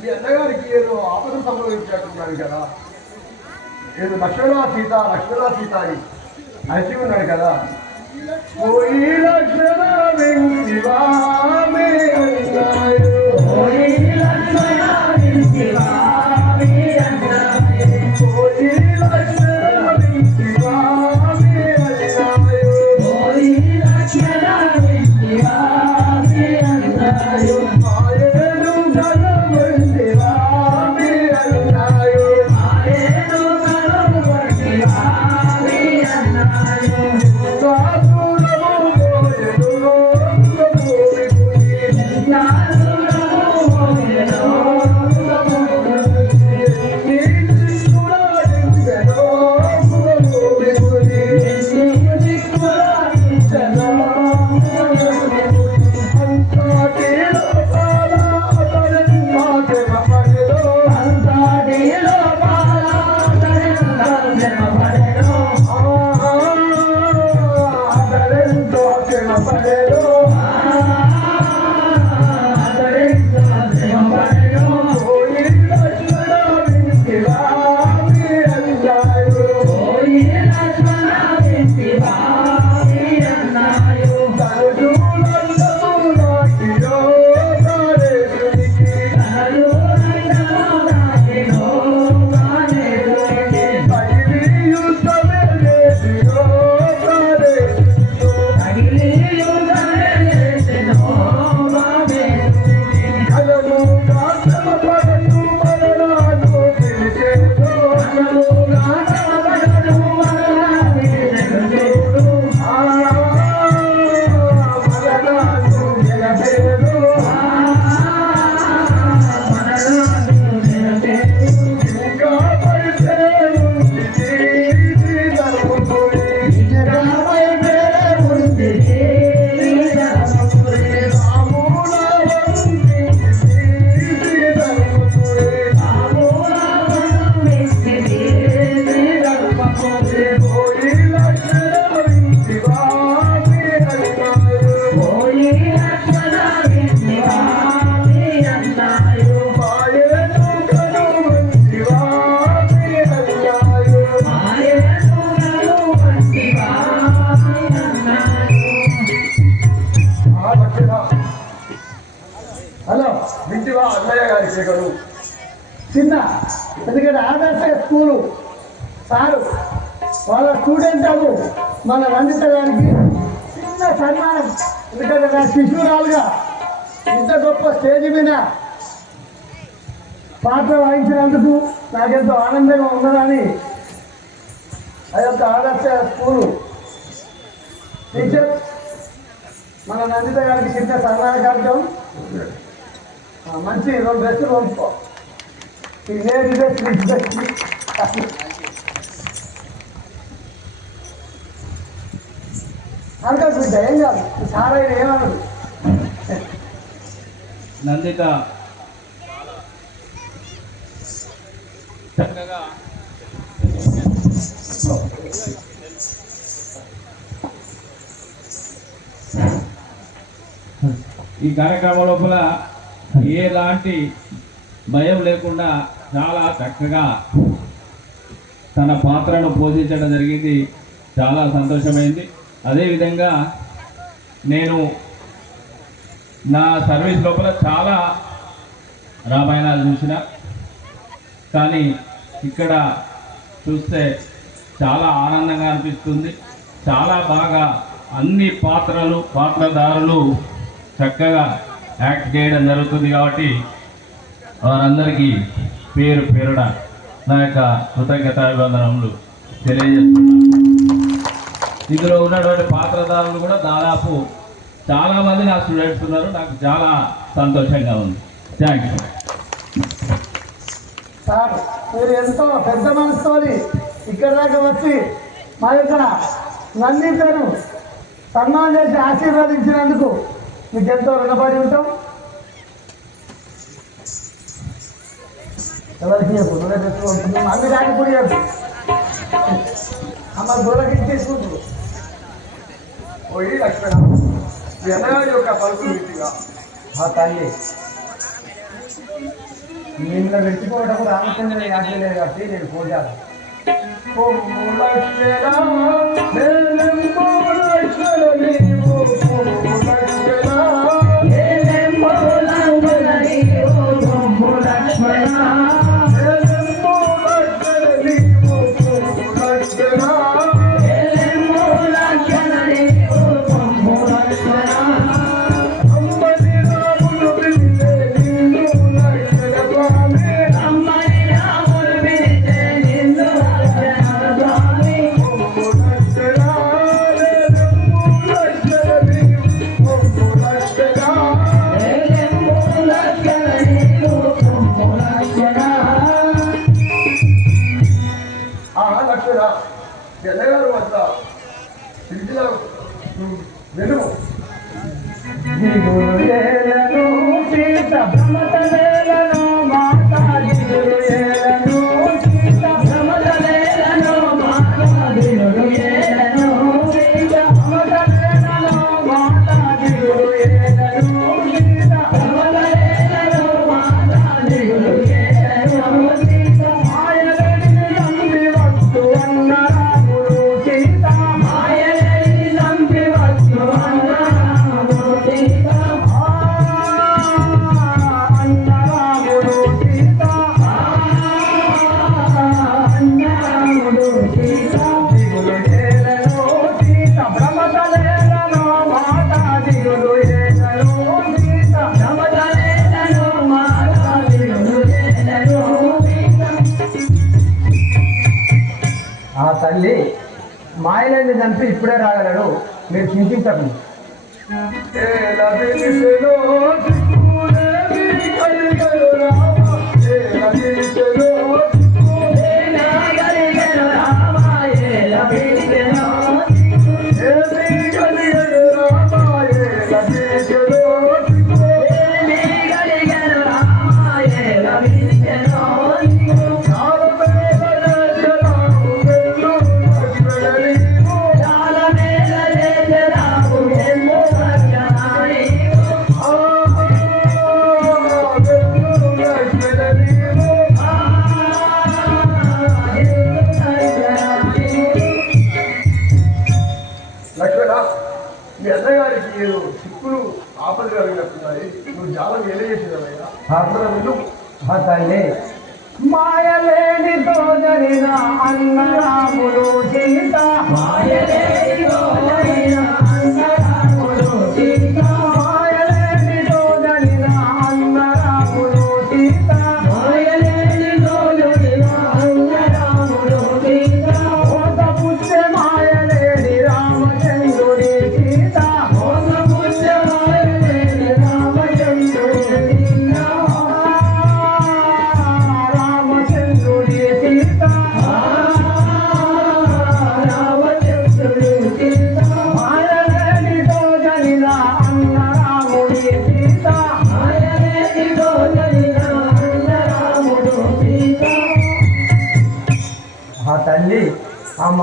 మీ అన్నగారికి ఏదో ఆపద సంభవించినట్టున్నాడు కదా. ఏదో లక్ష్మణా సీత లక్ష్మణా సీత అని అరిచి ఉన్నాడు కదా. పోయి లక్ష్మణ Sunday. సన్మానం. ఎందుకంటే నా శిశురాలుగా ఇంత గొప్ప స్టేజ్ మీద పాత్ర వహించినందుకు నాకెంతో ఆనందంగా ఉన్నదని ఆ యొక్క ఆదర్శ స్కూలు టీచర్ మన నందిత గారికి చిన్న సన్మాన కార్యక్రమం. మంచి రెండు డ్రెస్సులు పంపుకో ఇదే బెస్ట్ బెస్ట్ బిడ్డ ఏం కాదు. సార్ అయిన ఏమన్నాడు? నందిత చక్కగా ఈ కార్యక్రమం లోపల ఎలాంటి భయం లేకుండా చాలా చక్కగా తన పాత్రను పోషించడం జరిగింది. చాలా సంతోషమైంది. అదేవిధంగా నేను నా సర్వీస్ లోపల చాలా రామాయణాలు చూసిన. కానీ ఇక్కడ చూస్తే చాలా ఆనందంగా అనిపిస్తుంది. చాలా బాగా అన్ని పాత్రలు పాత్రధారులు చక్కగా యాక్ట్ చేయడం జరుగుతుంది కాబట్టి వారందరికీ పేరు పేరున నా యొక్క కృతజ్ఞతాభివందనములు తెలియజేస్తున్నాను. ఇందులో ఉన్నటువంటి పాత్రధారులు కూడా దాదాపు చాలామంది నా స్టూడెంట్స్ ఉన్నారు. నాకు చాలా సంతోషంగా ఉంది. థ్యాంక్ యూ సార్ మీరు ఎంతో పెద్ద మనసుతోని ఇక్కడ దాకా వచ్చి మా యొక్క నందితను సన్మానం చేసి ఆశీర్వదించినందుకు మీకు ఎంతో రుణపడి ఉంటాం. ఎవరికి చెప్పు నువ్వే తెచ్చుకుంటుంది మమ్మీ కూడా అమ్మ గోడకి తీసుకుంటు పోయి అక్కడ ఎనభై యొక్క పలుకులు పెట్టిగా ఆ తల్లి నిన్న పెట్టిపోవడం రామచంద్రుని ఆశలేదు కాబట్టి నేను పోజాను మీద జన్నగారు వద్ద. పిలిచిన ఇప్పుడే రాగలడు. మీరు చింతించకండి. భద్రులు భదలే మాయలేని తోదరిన అన్నరాముడు చేయ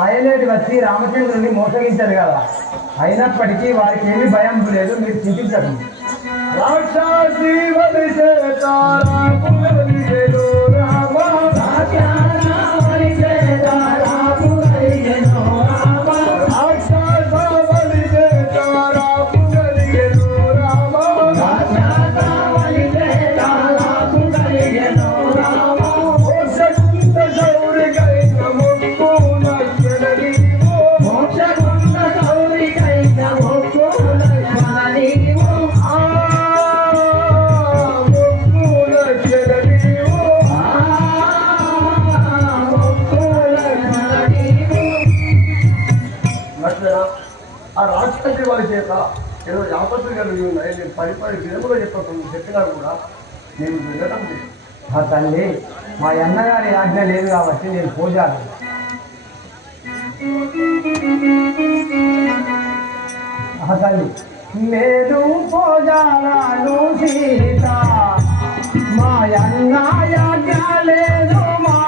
మాయలేటి వచ్చి రామచంద్రుడిని మోసగించారు కదా. అయినప్పటికీ వారికి ఏమి భయం లేదు మీరు చింతించకండి. రాక్ష రాష్ట్రపతి వారి చేత ఏదో యాపత్తులు కలిగి ఉన్నాయి నేను పది పది విధములు చెప్పకుండా చెప్పినా కూడా నేను వినడం లేదు. మా తల్లి మా అన్నగారి ఆజ్ఞ లేదు కాబట్టి నేను పూజారు. మా తల్లి నేను పోజాలను సీత. మా అన్నయ్య లేదు మా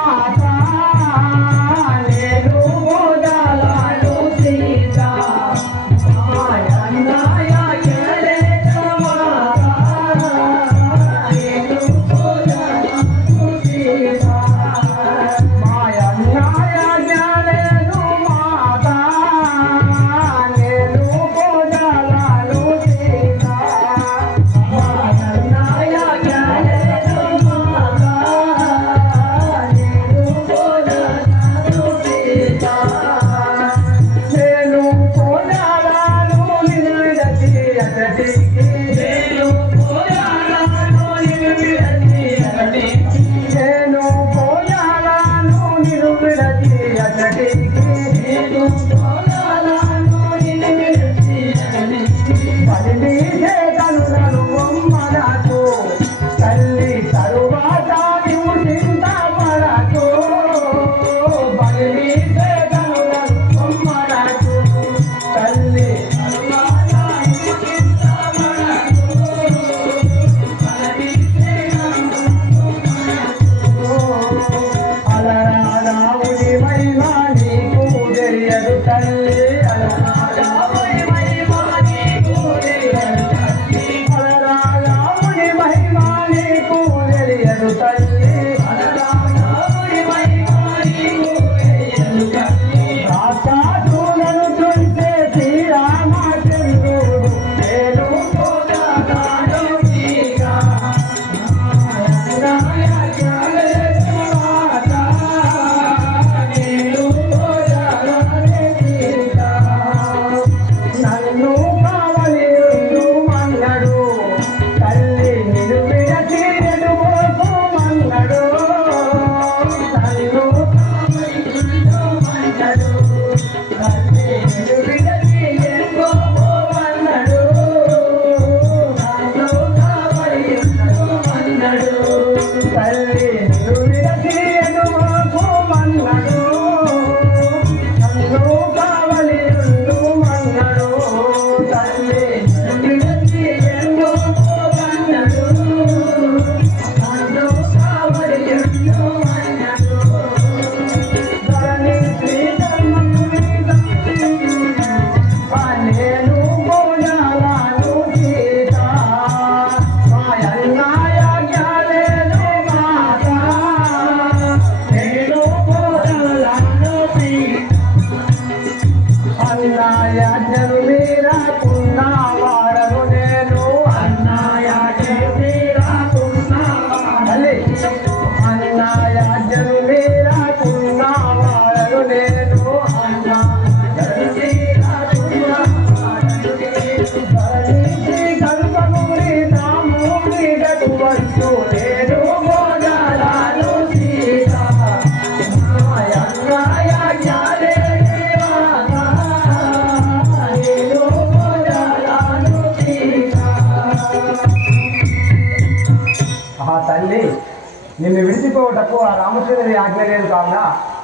విడిచిపోవటకు ఆ రామచంద్రుని ఆజ్ఞ లేదు కావున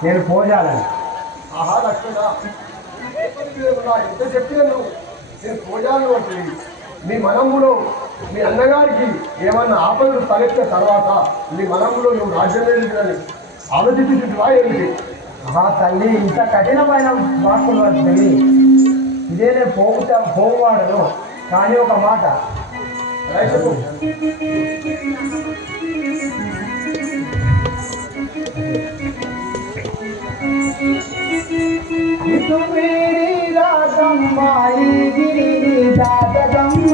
నేను పోజాలని ఆహా లక్ష్మణ ఎంత చెప్పినను నేను పూజాలు అంటే మీ మనములో మీ అన్నగారికి ఏమన్నా ఆపదలు తలెత్తిన తర్వాత మీ మనములో నువ్వు రాజ్యం వెళ్ళిందని ఆలోచించుకుంటువా ఏమిటి ఆ తల్లి ఇంత కఠినమైన వాక్కులు వస్తుంది ఇదే నేను పోగుతా పోగువాడను కానీ ఒక మాట. రైతుకు तू तो मेरी रागम माई गिरी रागम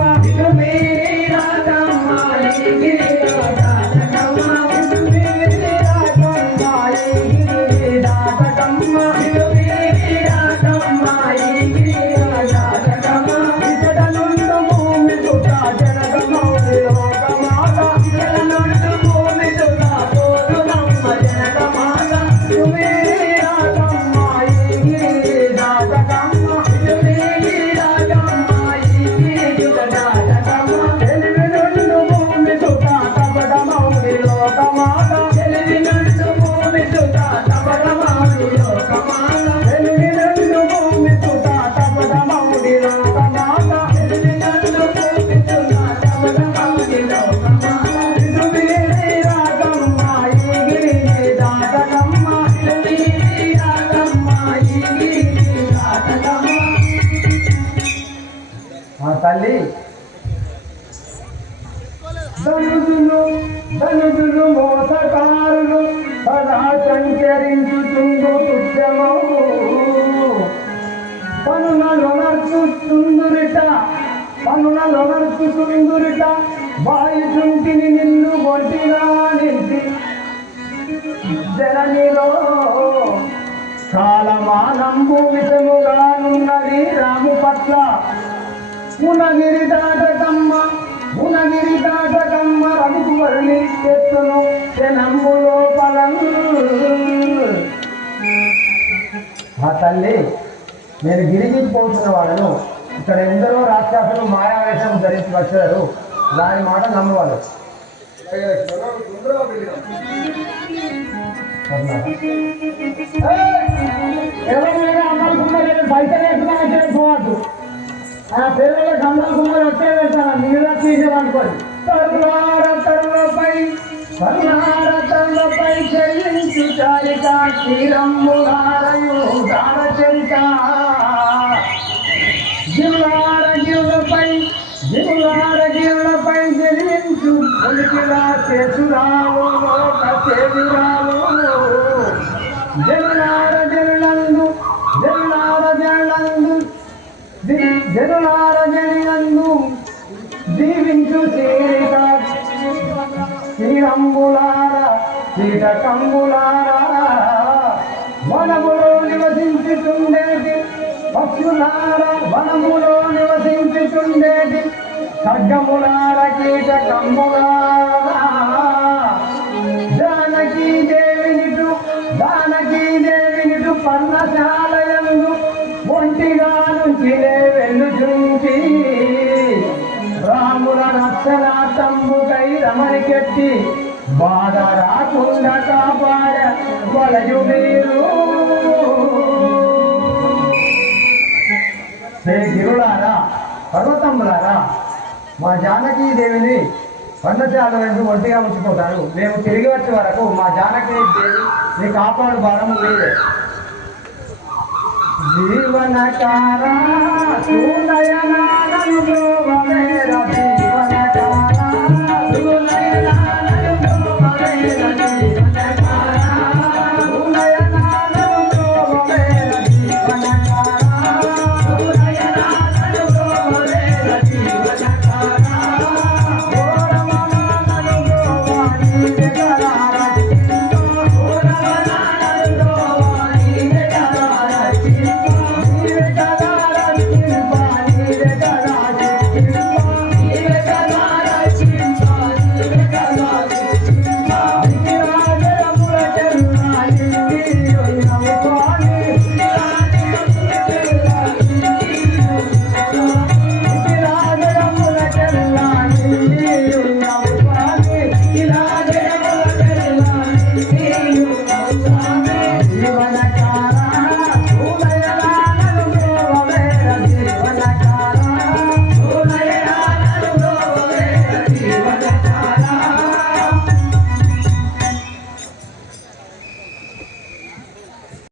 పనులొనర్చుతుందురిట వాయుచుంటిని నిన్ను కొట్టినా నింటి జననిలో కాలమానంబు విధముగానున్నది రాము పట్ల. ఉనగిరి దాటకమ్మ ఉనగిరి దాటకమ్మ రఘుకు రఘువరుని ఎత్తును జనంబు లోపలను మా తల్లి నేను గిరిగిపోతున్న వాళ్ళను ఇక్కడ ఎందరో రాక్షసులు మాయావేషం ధరించి వచ్చారు. దాని మాట నమ్మవాళ్ళు కుమార్ బయట వేసుకున్నా పోవద్దు. ఆ పిల్లల కుమార్ వచ్చే వెళ్తాను నీళ్ళ తీసేవనుకోండి తరువార తరులపై పరిహార తరులపై చెల్లించు చారిక దాన చరిత జిల్లార గిరులపై చెల్లించు కొలికిలా చేసురావు చేదురాలు జనులార జనులందు జనులార జనులందు ది- జనులార జనులందు దీవించు సీత. శ్రీరంబులార కీటకంబులారా వనములో నివసించుతుండేది పక్షులార వనములో నివసించుతుండేది ఖడ్గములార కీటకంబులారా జానకీ దేవినిటు జానకీ దేవినిటు పర్ణశాలయందు ఒంటిగా నుంచి వెళ్ళుచుంచి రాముల రక్షణార్థంబుకై రమణికెట్టి బాధ రాకుండా కాపాడ వలయు మీరు హే గిరులారా పర్వతములారా మా జానకీ దేవిని పర్ణశాల నుండి ఒంటిగా ఉంచిపోతారు మేము తిరిగి వచ్చే వరకు మా జానకీ దేవి నీ కాపాడు భారము మీదే. జీవనకారా